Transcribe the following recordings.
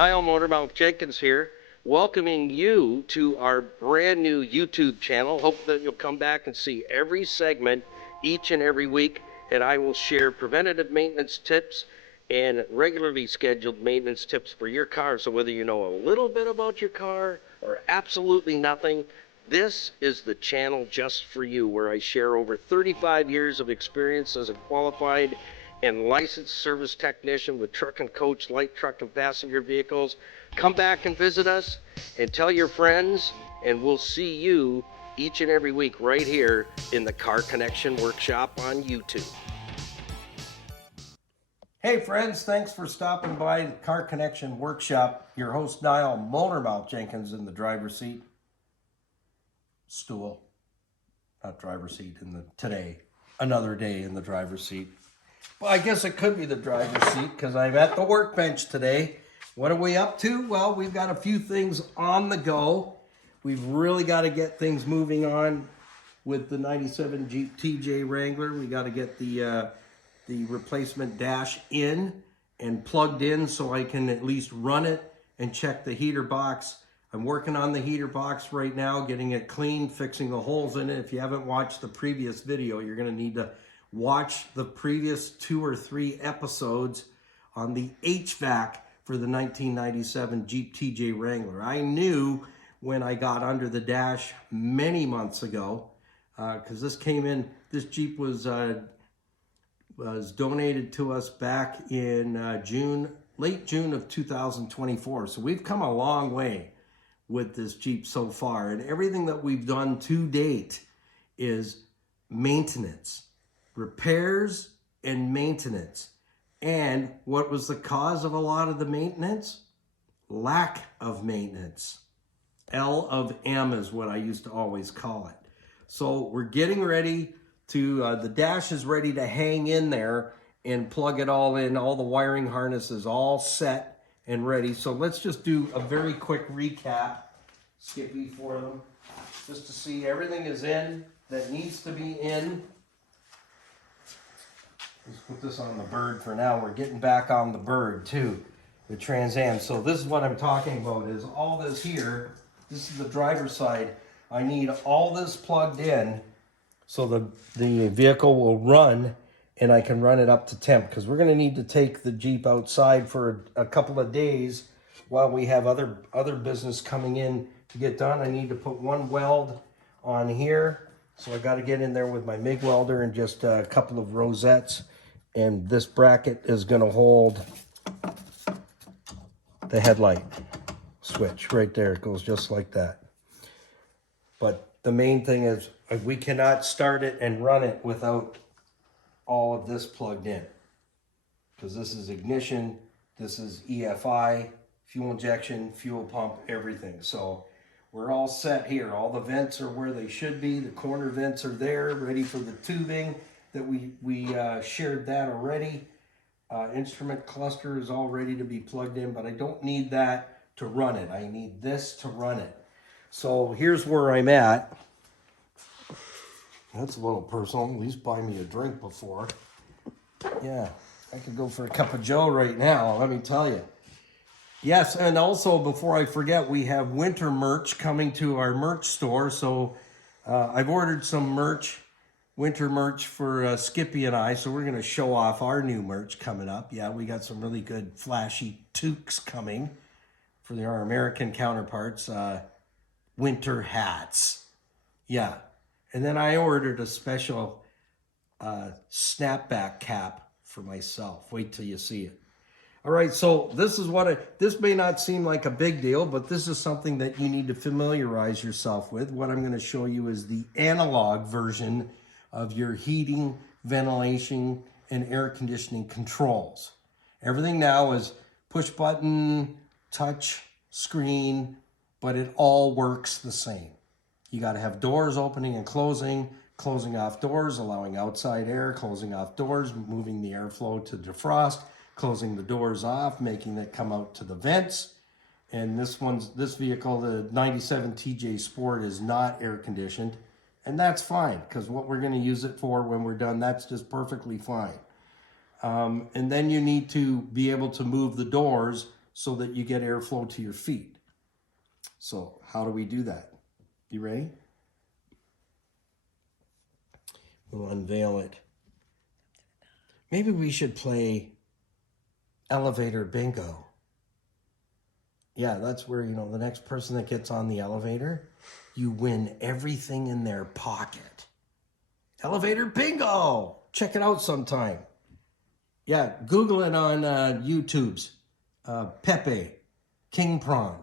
Nile Motormouth Jenkins here, welcoming you to our brand new YouTube channel. Hope that you'll come back and see every segment each and every week, and I will share preventative maintenance tips and regularly scheduled maintenance tips for your car. So whether you know a little bit about your car or absolutely nothing, this is the channel just for you, where I share over 35 years of experience as a qualified and licensed service technician with truck and coach, light truck and passenger vehicles. Come back and visit us and tell your friends, and we'll see you each and every week right here in the Car Connection Workshop on YouTube. Hey friends, thanks for stopping by the Car Connection Workshop. Your host Nile Motormouth Jenkins in the driver's seat. Stool, not driver's seat today. Another day in the driver's seat. Well, I guess it could be the driver's seat because I'm at the workbench today. What are we up to? Well, we've got a few things on the go. We've really got to get things moving on with the 97 Jeep TJ Wrangler. We got to get the replacement dash in and plugged in so I can at least run it and check the heater box. I'm working on the heater box right now, getting it clean, fixing the holes in it. If you haven't watched the previous video, you're going to need to watch the previous 2 or 3 episodes on the HVAC for the 1997 Jeep TJ Wrangler. I knew when I got under the dash many months ago, because this Jeep was donated to us back in late June of 2024. So we've come a long way with this Jeep so far, and everything that we've done to date is maintenance. Repairs and maintenance. And what was the cause of a lot of the maintenance? Lack of maintenance. L of M is what I used to always call it. So we're getting ready to, the dash is ready to hang in there and plug it all in. All the wiring harnesses all set and ready. So let's just do a very quick recap, Skippy, for them, just to see everything is in that needs to be in. Let's put this on the Bird for now. We're getting back on the Bird too, the Trans Am. So this is what I'm talking about, is all this here. This is the driver's side. I need all this plugged in so the vehicle will run and I can run it up to temp, because we're going to need to take the Jeep outside for a couple of days while we have other business coming in to get done. I need to put one weld on here. So I got to get in there with my MIG welder and just a couple of rosettes. And this bracket is going to hold the headlight switch right there. It goes just like that. But the main thing is we cannot start it and run it without all of this plugged in. Because this is ignition, this is EFI, fuel injection, fuel pump, everything. So we're all set here. All the vents are where they should be. The corner vents are there, ready for the tubing that we shared that already. Instrument cluster is all ready to be plugged in, but I don't need that to run it. I need this to run it. So here's where I'm at. That's a little personal. At least buy me a drink before. Yeah, I could go for a cup of Joe right now, let me tell you. Yes, and also before I forget, we have winter merch coming to our merch store. So I've ordered some merch, winter merch for Skippy and I. So we're going to show off our new merch coming up. Yeah, we got some really good flashy toques coming for our American counterparts. Winter hats. Yeah. And then I ordered a special snapback cap for myself. Wait till you see it. All right, so this is this may not seem like a big deal, but this is something that you need to familiarize yourself with. What I'm going to show you is the analog version of your heating, ventilation, and air conditioning controls. Everything now is push button, touch, screen, but it all works the same. You got to have doors opening and closing off doors, allowing outside air, closing off doors, moving the airflow to defrost, closing the doors off, making it come out to the vents. And this vehicle, the 97 TJ Sport, is not air conditioned. And that's fine, because what we're going to use it for when we're done, that's just perfectly fine. And then you need to be able to move the doors so that you get airflow to your feet. So how do we do that? You ready? We'll unveil it. Maybe we should play elevator bingo. Yeah, that's where, you know, the next person that gets on the elevator, you win everything in their pocket. Elevator bingo! Check it out sometime. Yeah, Google it on YouTube's Pepe, King Prawn.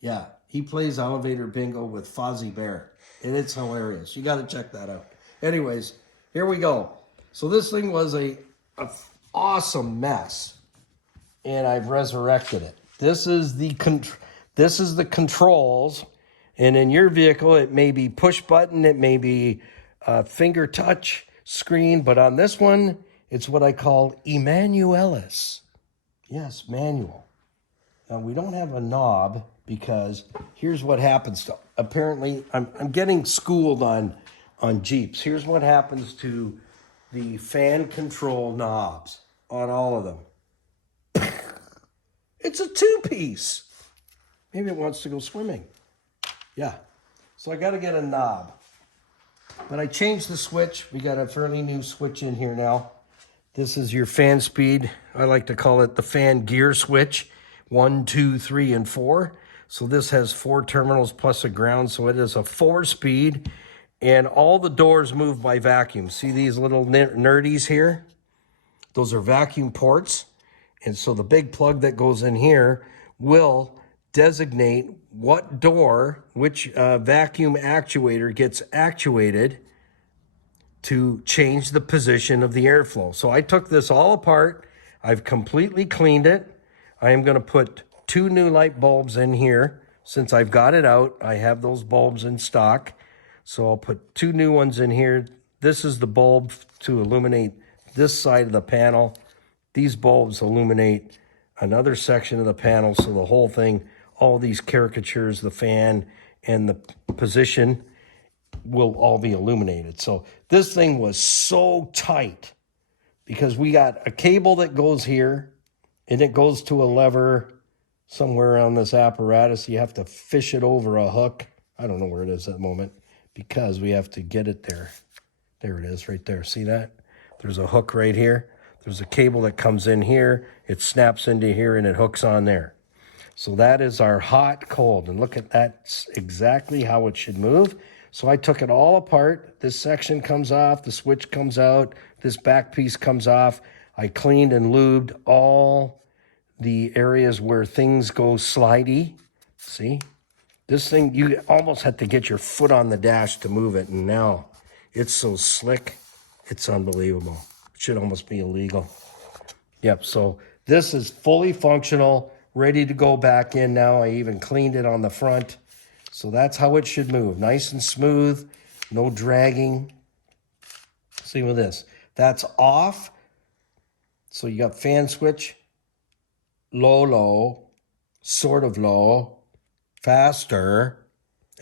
Yeah, he plays elevator bingo with Fozzie Bear, and it's hilarious. You got to check that out. Anyways, here we go. So this thing was a awesome mess, and I've resurrected it. This is the controls, and in your vehicle, it may be push button, it may be finger touch screen, but on this one, it's what I call Emanuelis. Yes, manual. Now, we don't have a knob because here's what happens. Apparently, I'm getting schooled on Jeeps. Here's what happens to the fan control knobs on all of them. It's a two-piece. Maybe it wants to go swimming. Yeah. So I got to get a knob. But I changed the switch. We got a fairly new switch in here now. This is your fan speed. I like to call it the fan gear switch. 1, 2, 3, and 4. So this has 4 terminals plus a ground. So it is a 4-speed. And all the doors move by vacuum. See these little nerdies here? Those are vacuum ports. And so the big plug that goes in here will designate what door, which vacuum actuator gets actuated to change the position of the airflow. So I took this all apart. I've completely cleaned it. I am going to put 2 new light bulbs in here. Since I've got it out, I have those bulbs in stock. So I'll put 2 new ones in here. This is the bulb to illuminate this side of the panel. These bulbs illuminate another section of the panel. So the whole thing, all these caricatures, the fan and the position will all be illuminated. So this thing was so tight because we got a cable that goes here and it goes to a lever somewhere on this apparatus. You have to fish it over a hook. I don't know where it is at the moment because we have to get it there. There it is right there. See that? There's a hook right here. There's a cable that comes in here. It snaps into here and it hooks on there. So that is our hot cold. And look at that's exactly how it should move. So I took it all apart. This section comes off. The switch comes out. This back piece comes off. I cleaned and lubed all the areas where things go slidey. See? This thing, you almost had to get your foot on the dash to move it. And now it's so slick. It's unbelievable. It should almost be illegal. Yep, so this is fully functional, ready to go back in now. I even cleaned it on the front. So that's how it should move. Nice and smooth, no dragging. See with this. That's off. So you got fan switch, low, low, sort of low, faster,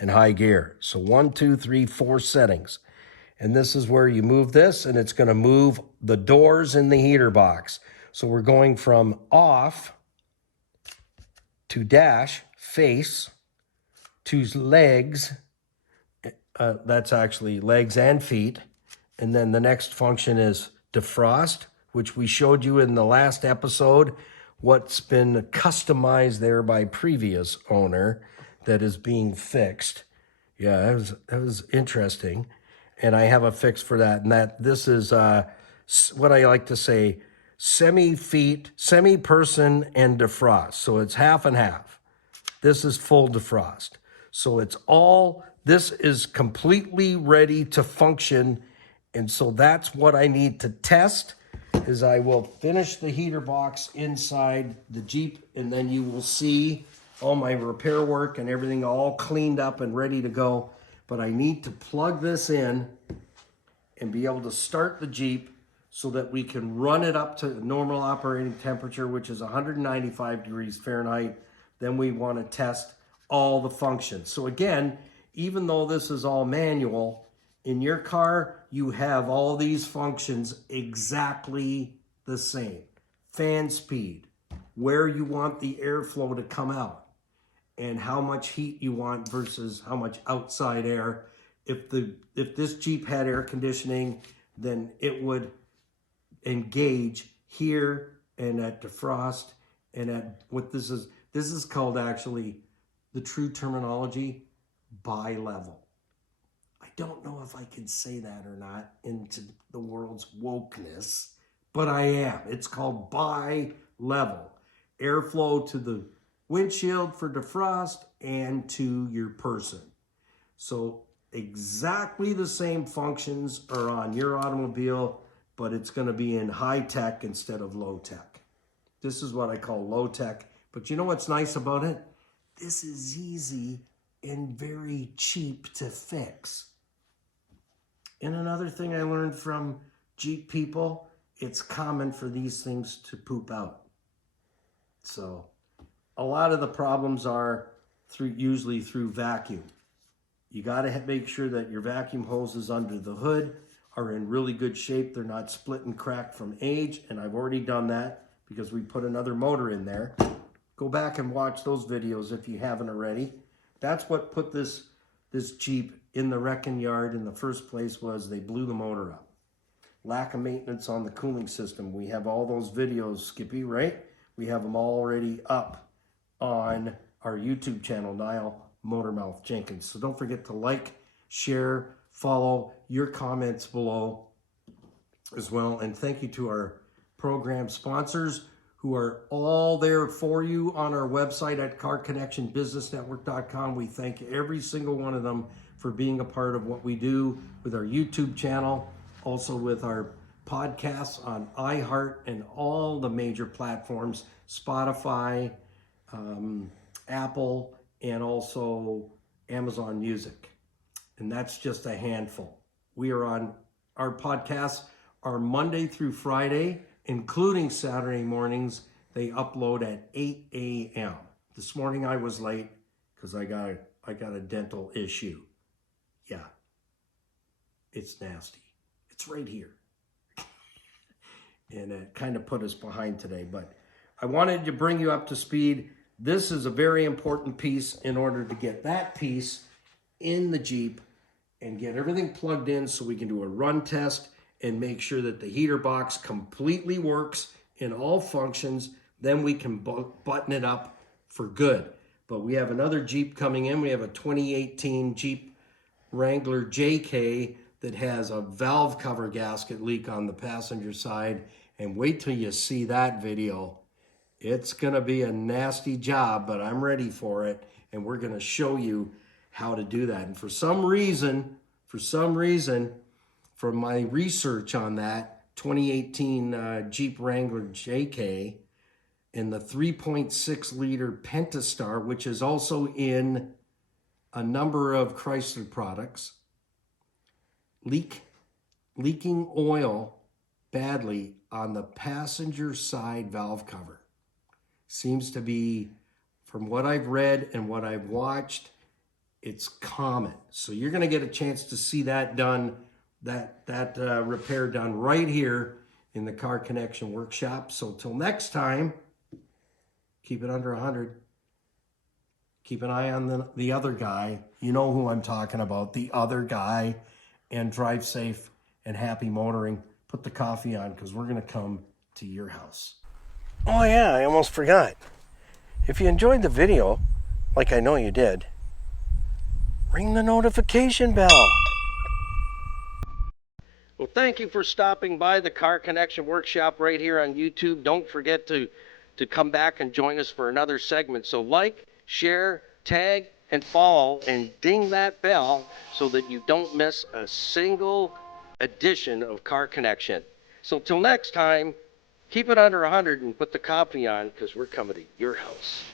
and high gear. So 1, 2, 3, 4 settings. And this is where you move this, and it's going to move the doors in the heater box. So we're going from off to dash, face, to legs. That's actually legs and feet. And then the next function is defrost, which we showed you in the last episode, what's been customized there by previous owner that is being fixed. Yeah, that was interesting. And I have a fix for that. And this is what I like to say, semi-feet, semi-person, and defrost. So it's half and half. This is full defrost. So this is completely ready to function. And so that's what I need to test is I will finish the heater box inside the Jeep, and then you will see all my repair work and everything all cleaned up and ready to go. But I need to plug this in and be able to start the Jeep so that we can run it up to normal operating temperature, which is 195 degrees Fahrenheit. Then we want to test all the functions. So again, even though this is all manual, in your car, you have all these functions exactly the same. Fan speed, where you want the airflow to come out and how much heat you want versus how much outside air. If this Jeep had air conditioning, then it would engage here and at defrost and at what this is called, actually, the true terminology, bi-level. I don't know if I can say that or not into the world's wokeness, but I am. It's called bi-level. Airflow to the windshield for defrost and to your person. So exactly the same functions are on your automobile, but it's going to be in high tech instead of low tech. This is what I call low tech. But you know what's nice about it? This is easy and very cheap to fix. And another thing I learned from Jeep people, it's common for these things to poop out. So a lot of the problems are usually through vacuum. You got to make sure that your vacuum hoses under the hood are in really good shape. They're not split and cracked from age, and I've already done that because we put another motor in there. Go back and watch those videos if you haven't already. That's what put this Jeep in the wrecking yard in the first place, was they blew the motor up. Lack of maintenance on the cooling system. We have all those videos, Skippy, right? We have them already up on our YouTube channel, Nile, Motormouth, Jenkins. So don't forget to like, share, follow, your comments below as well. And thank you to our program sponsors who are all there for you on our website at carconnectionbusinessnetwork.com. We thank every single one of them for being a part of what we do with our YouTube channel, also with our podcasts on iHeart and all the major platforms, Spotify, Apple, and also Amazon Music. And that's just a handful. We are on, our podcasts are Monday through Friday, including Saturday mornings. They upload at 8 a.m. This morning I was late because I got a dental issue. Yeah, it's nasty. It's right here. And it kind of put us behind today, but I wanted to bring you up to speed. This is a very important piece in order to get that piece in the Jeep and get everything plugged in so we can do a run test and make sure that the heater box completely works in all functions. Then we can button it up for good. But we have another Jeep coming in. We have a 2018 Jeep Wrangler JK that has a valve cover gasket leak on the passenger side. And wait till you see that video. It's gonna be a nasty job, but I'm ready for it. And we're gonna show you how to do that. And for some reason, from my research on that 2018 Jeep Wrangler JK and the 3.6 liter Pentastar, which is also in a number of Chrysler products, leaking oil badly on the passenger side valve cover. Seems to be, from what I've read and what I've watched, it's common. So you're going to get a chance to see that done, that repair done right here in the Car Connection workshop. So till next time, keep it under 100. Keep an eye on the other guy. You know who I'm talking about, the other guy. And drive safe and happy motoring. Put the coffee on because we're going to come to your house. Oh yeah, I almost forgot. If you enjoyed the video, like I know you did, ring the notification bell. Well, thank you for stopping by the Car Connection Workshop right here on YouTube. Don't forget to come back and join us for another segment. So like, share, tag, and follow, and ding that bell so that you don't miss a single edition of Car Connection. So till next time, keep it under 100 and put the coffee on because we're coming to your house.